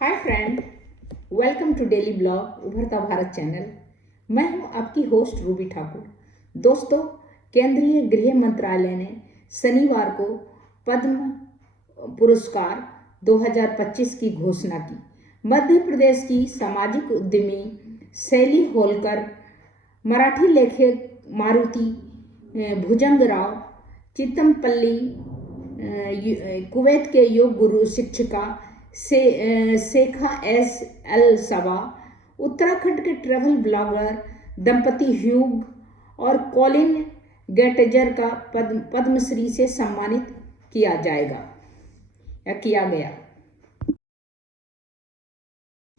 Hi friend, welcome to daily blog Ubharta Bharat channel. मैं हूं आपकी होस्ट रूबी ठाकुर। दोस्तों, केंद्रीय गृह मंत्रालय ने शनिवार को पद्म पुरस्कार 2025 की घोषणा की। मध्य प्रदेश की सामाजिक उद्यमी शैली होलकर, मराठी लेखक मारुति भुजंगराव, चितमपल्ली, कुवैत के योग गुरु शिक्षिका शेखा एस एल सबा, उत्तराखंड के ट्रैवल ब्लॉगर दंपति ह्यूग और कॉलिन गेटजर का पद्मश्री से सम्मानित किया गया।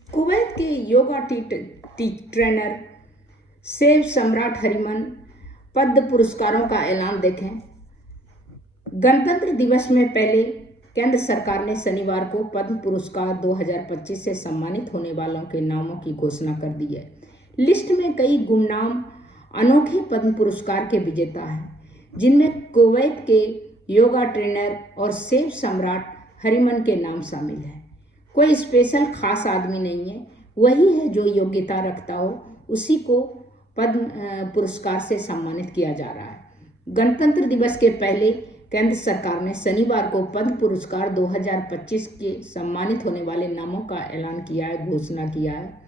कुवैत के योगा ट्रेनर सेव सम्राट हरिमन पद्म पुरस्कारों का ऐलान देखें। गणतंत्र दिवस में पहले केंद्र सरकार ने शनिवार को पद्म पुरस्कार 2025 से सम्मानित होने वालों के नामों की घोषणा कर दी है। लिस्ट में कई गुमनाम अनोखे पद्म पुरस्कार के विजेता हैं, जिनमें कुवैत के योगा ट्रेनर और सेव सम्राट हरिमन के नाम शामिल हैं। कोई स्पेशल खास आदमी नहीं है, वही है जो योग्यता रखता हो उसी को पद्म पुरस्कार से सम्मानित किया जा रहा है। गणतंत्र दिवस के पहले केंद्र सरकार ने शनिवार को पद्म पुरस्कार 2025 के सम्मानित होने वाले नामों का ऐलान किया है, घोषणा किया है।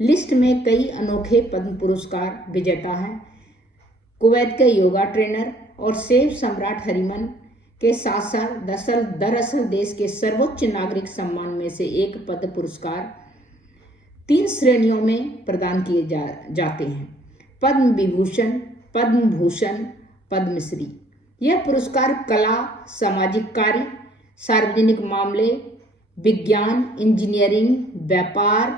लिस्ट में कई अनोखे पद्म पुरस्कार विजेता हैं। कुवैत के योगा ट्रेनर और सेव सम्राट हरिमन के साथ साथ दरअसल देश के सर्वोच्च नागरिक सम्मान में से एक पद्म पुरस्कार 3 श्रेणियों में प्रदान किए जाते हैं: पद्म विभूषण, पद्म भूषण, पद्मश्री। यह पुरस्कार कला, सामाजिक कार्य, सार्वजनिक मामले, विज्ञान, इंजीनियरिंग, व्यापार,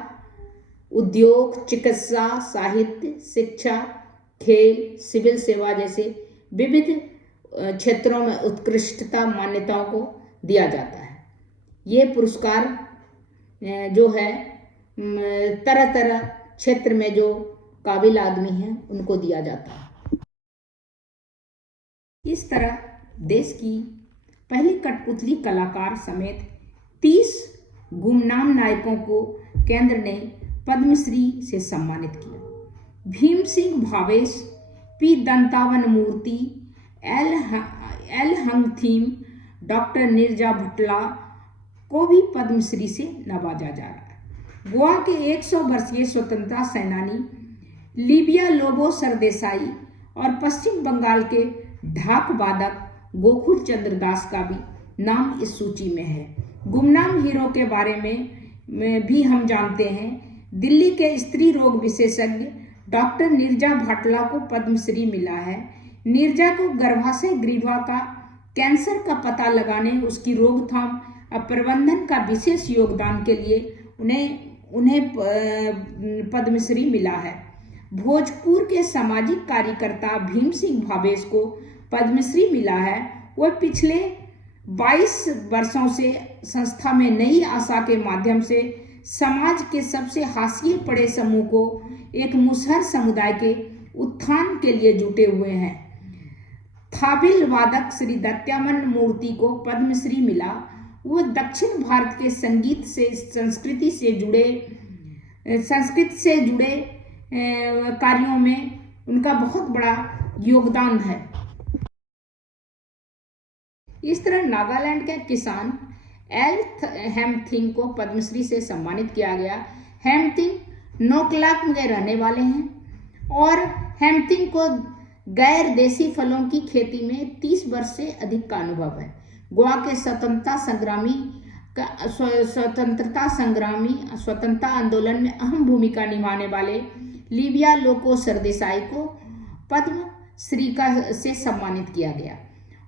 उद्योग, चिकित्सा, साहित्य, शिक्षा, खेल, सिविल सेवा जैसे विविध क्षेत्रों में उत्कृष्टता मान्यताओं को दिया जाता है। ये पुरस्कार जो है तरह तरह क्षेत्र में जो काबिल आदमी हैं उनको दिया जाता है। इस तरह देश की पहली कठपुतली कलाकार समेत 30 गुमनाम नायकों को केंद्र ने पद्मश्री से सम्मानित किया। भीम सिंह भावेश, पी दंतावन मूर्ति, एल हंगथीम, डॉक्टर नीरजा भट्टला को भी पद्मश्री से नवाजा जा रहा है। गोवा के 100 वर्षीय स्वतंत्रता सेनानी लिबिया लोबो सरदेसाई और पश्चिम बंगाल के ढाक वादक गोकुल चंद्र दास का भी नाम इस सूची में है। गुमनाम हीरो के बारे में भी हम जानते हैं। दिल्ली के स्त्री रोग विशेषज्ञ डॉक्टर नीरजा भाटला को पद्मश्री मिला है। नीरजा को गर्भाशय ग्रीवा का कैंसर का पता लगाने, उसकी रोकथाम और प्रबंधन का विशेष योगदान के लिए उन्हें पद्मश्री मिला है। भोजपुर के सामाजिक कार्यकर्ता भीम सिंह भावेश को पद्मश्री मिला है। वह पिछले 22 वर्षों से संस्था में नई आशा के माध्यम से समाज के सबसे हाशिए पड़े समूह को एक मुसहर समुदाय के उत्थान के लिए जुटे हुए हैं। थाबिल वादक श्री दत्यामन मूर्ति को पद्मश्री मिला। वह दक्षिण भारत के संगीत से संस्कृति से जुड़े कार्यों में उनका बहुत बड़ा योगदान है। इस तरह नागालैंड के किसान एल हेमथिंग को पद्मश्री से सम्मानित किया गया। हेमथिंग नोकलाक में रहने वाले हैं और हेमथिंग को गैर देसी फलों की खेती में 30 वर्ष से अधिक का अनुभव है। गोवा के स्वतंत्रता आंदोलन में अहम भूमिका निभाने वाले लिबिया लोको सरदेसाई को पद्मश्री से सम्मानित किया गया।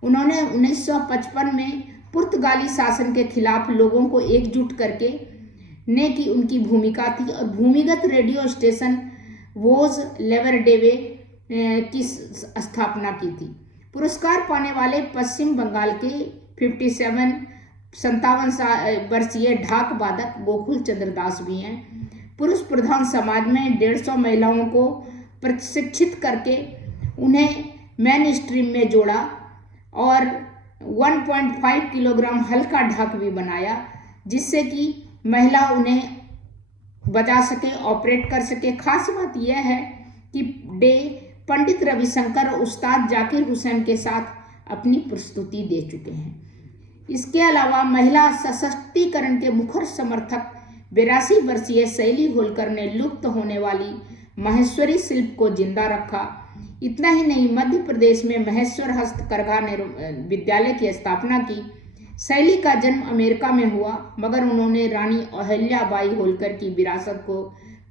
उन्होंने 1955 में पुर्तगाली शासन के खिलाफ लोगों को एकजुट करके ने की उनकी भूमिका थी और भूमिगत रेडियो स्टेशन वोज लेवरडेवे की स्थापना की थी। पुरस्कार पाने वाले पश्चिम बंगाल के 57 वर्षीय ढाक वादक गोकुल चंद्र दास भी हैं। पुरुष प्रधान समाज में 150 महिलाओं को प्रशिक्षित करके उन्हें मेन स्ट्रीम में जोड़ा और 1.5 किलोग्राम हल्का ढाक भी बनाया, जिससे कि महिला उन्हें बजा सके, ऑपरेट कर सके। खास बात यह है कि डे पंडित रविशंकर और उस्ताद जाकिर हुसैन के साथ अपनी प्रस्तुति दे चुके हैं। इसके अलावा महिला सशक्तिकरण के मुखर समर्थक 82 वर्षीय शैली होलकर ने लुप्त होने वाली महेश्वरी शिल्प को जिंदा रखा। इतना ही नहीं, मध्य प्रदेश में महेश्वर हस्तकरघा विद्यालय की स्थापना की। शैली का जन्म अमेरिका में हुआ, मगर उन्होंने रानी अहिल्याबाई होलकर की विरासत को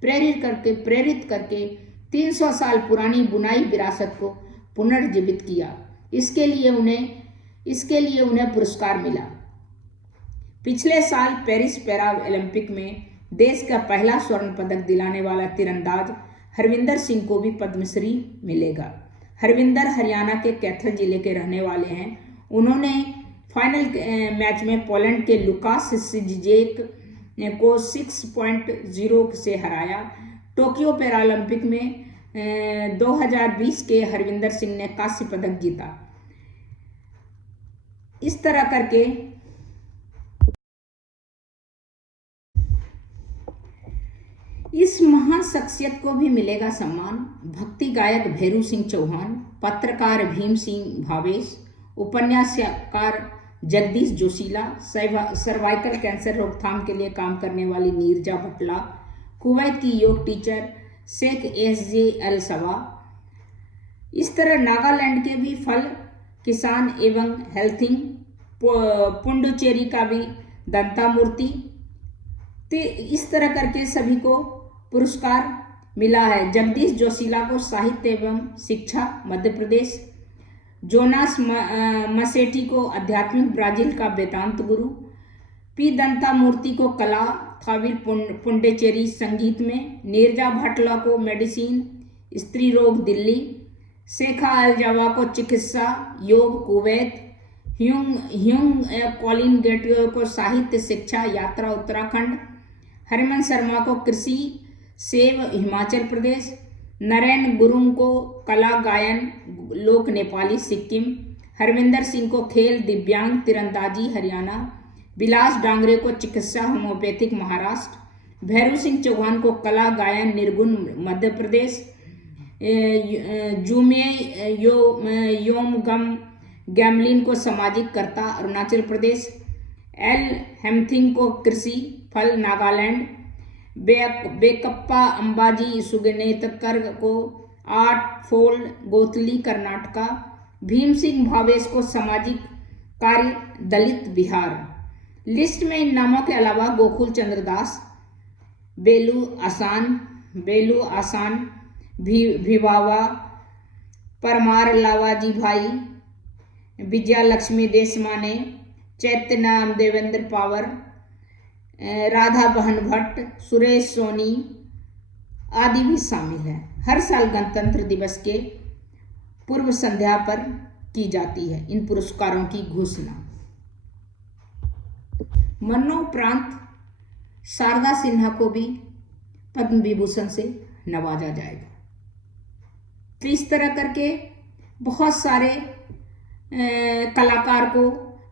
प्रेरित करके 300 साल पुरानी बुनाई विरासत को पुनर्जीवित किया। इसके लिए उन्हें पुरस्कार मिला। पिछले साल पेरिस पैरा ओलंपिक में देश का पहला स्वर्ण पदक दिलाने वाला तीरंदाज हरविंदर सिंह को भी पद्मश्री मिलेगा। हरविंदर हरियाणा के कैथल जिले के रहने वाले हैं। उन्होंने फाइनल मैच में पोलैंड के लुकास सिजेक को 6.0 से हराया। टोक्यो पैरालंपिक में 2020 के हरविंदर सिंह ने कांस्य पदक जीता। इस तरह करके इस महान शख्सियत को भी मिलेगा सम्मान। भक्ति गायक भैरू सिंह चौहान, पत्रकार भीम सिंह भावेश, उपन्यासकार जगदीश जोशीला, सर्वाइकल कैंसर रोकथाम के लिए काम करने वाली नीरजा भटला, कुवैत की योग टीचर शेख एसजे अल सबा। इस तरह नागालैंड के भी फल किसान एवं हेल्थिंग पुंडुचेरी का भी दंता मूर्ति। तो इस तरह करके सभी को पुरस्कार मिला है। जगदीश जोशीला को साहित्य एवं शिक्षा मध्य प्रदेश, जोनास मसेटी को आध्यात्मिक ब्राजील का वेदांत गुरु, पी दंता मूर्ति को कला थाविर पुंडुचेरी संगीत में, नीरजा भटला को मेडिसिन स्त्री रोग दिल्ली, शेखा अल जवा को चिकित्सा योग कुवैत, ह्यूंग कॉलिन गेटवे को साहित्य शिक्षा यात्रा उत्तराखंड, हरमन शर्मा को कृषि सेव हिमाचल प्रदेश, नरेन गुरुंग को कला गायन लोक नेपाली सिक्किम, हरविंदर सिंह को खेल दिव्यांग तीरंदाजी हरियाणा, विलास डांगरे को चिकित्सा होम्योपैथिक महाराष्ट्र, भैरू सिंह चौहान को कला गायन निर्गुण मध्य प्रदेश, जुमे योमगम गैमलिन को सामाजिक कर्ता अरुणाचल प्रदेश, एल हेमथिंग को कृषि फल नागालैंड, बेकप्पा अंबाजी सुगनेतकर को आर्ट फोल गोतली कर्नाटका, भीम सिंह भावेश को सामाजिक कार्य दलित बिहार। लिस्ट में इन नामों के अलावा गोकुल चंद्र दास, बेलू आसान भिवावा, परमार लावाजी भाई, विजया लक्ष्मी देशमाने, चैत्य नाम देवेंद्र पावर, राधा बहन भट्ट, सुरेश सोनी आदि भी शामिल हैं। हर साल गणतंत्र दिवस के पूर्व संध्या पर की जाती है इन पुरस्कारों की घोषणा। मरणोपरांत शारदा सिन्हा को भी पद्म विभूषण से नवाजा जाएगा। तो इस तरह करके बहुत सारे कलाकार को,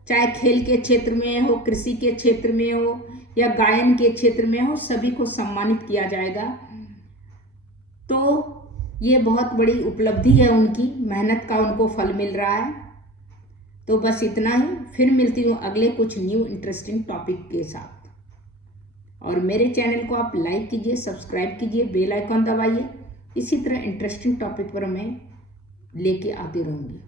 चाहे खेल के क्षेत्र में हो, कृषि के क्षेत्र में हो या गायन के क्षेत्र में हो, सभी को सम्मानित किया जाएगा। तो ये बहुत बड़ी उपलब्धि है, उनकी मेहनत का उनको फल मिल रहा है। तो बस इतना ही, फिर मिलती हूँ अगले कुछ न्यू इंटरेस्टिंग टॉपिक के साथ। और मेरे चैनल को आप लाइक कीजिए, सब्सक्राइब कीजिए, बेल आइकॉन दबाइए। इसी तरह इंटरेस्टिंग टॉपिक पर मैं लेके आती रहूँगी।